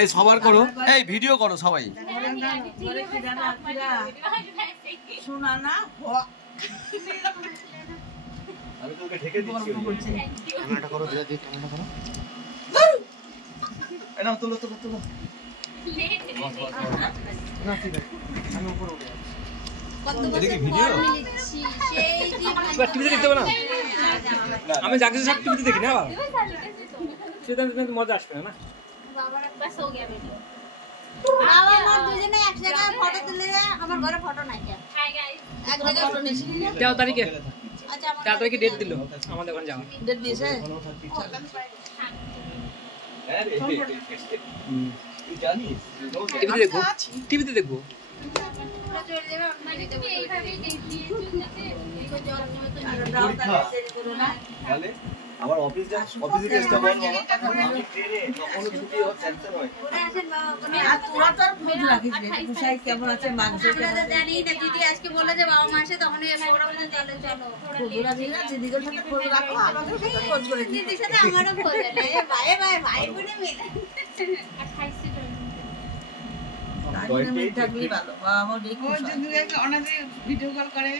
এই সবার করো, এই ভিডিও করো সবাই। শোনা না আমি তোকে ঢেকে দিচ্ছি। ক্যামেরাটা করো, দিদা দিদি ক্যামেরাটা করো। এই নাও তোলো তোলো তোলো। না ঠিক আছে, আমি উপরে উঠে যাচ্ছি। এটা কি ভিডিও? টিভিতে দেখতে হবে না, আমি যা কিছু সব টিভিতে দেখি না বাবা, সেটা মজা আসবে না। বাবার বাস हो गया वीडियो। বাবা মা দুজনে এক জায়গায় ফটো তুলে দেয়, আমার ঘরে ফটো নাই কেন? হাই গাইস, এক জায়গায় ফটো নিছি না। যাও তারিখে, আচ্ছা তার তারিখে ডেট দিল আমাদের ওখানে যাওয়া। ডেট দিয়েছে তুই জানিস টিভিতে দেখবো, টিভিতে দেখবো। চলে যাবে অনলাইনে এইভাবেই দেখি চলতে এই জল নিয়ে তো দাও তাহলে সেরে করো না তাহলে আমার অফিস যা অফিসে কেসটা বল বাবা। আমি ট্রেনে কখনো ছুটি হয় ক্যান্সেল হয়। ওরা আসেন বাবা ওখানে। আর তোরা তো আর খোঁজ রাখিস না কুসাই কেমন আছে মাংস আমরা তো জানি না, দিদি আজকে বলে যে বাবা মা আসে তখন এই প্রোগ্রামে চলে চলো। তোরা দিনা দিদিদের সাথে খোঁজ রাখো, আমাদের সাথে খোঁজ করে দিই। দিদির সাথে আমারও খোঁজ নেই, ভাই ভাই ভাই বোনে মিলে 28 से তাহলে মিট থাকলেই ভালো। বাবা আমার দেখো ভিডিও কল করে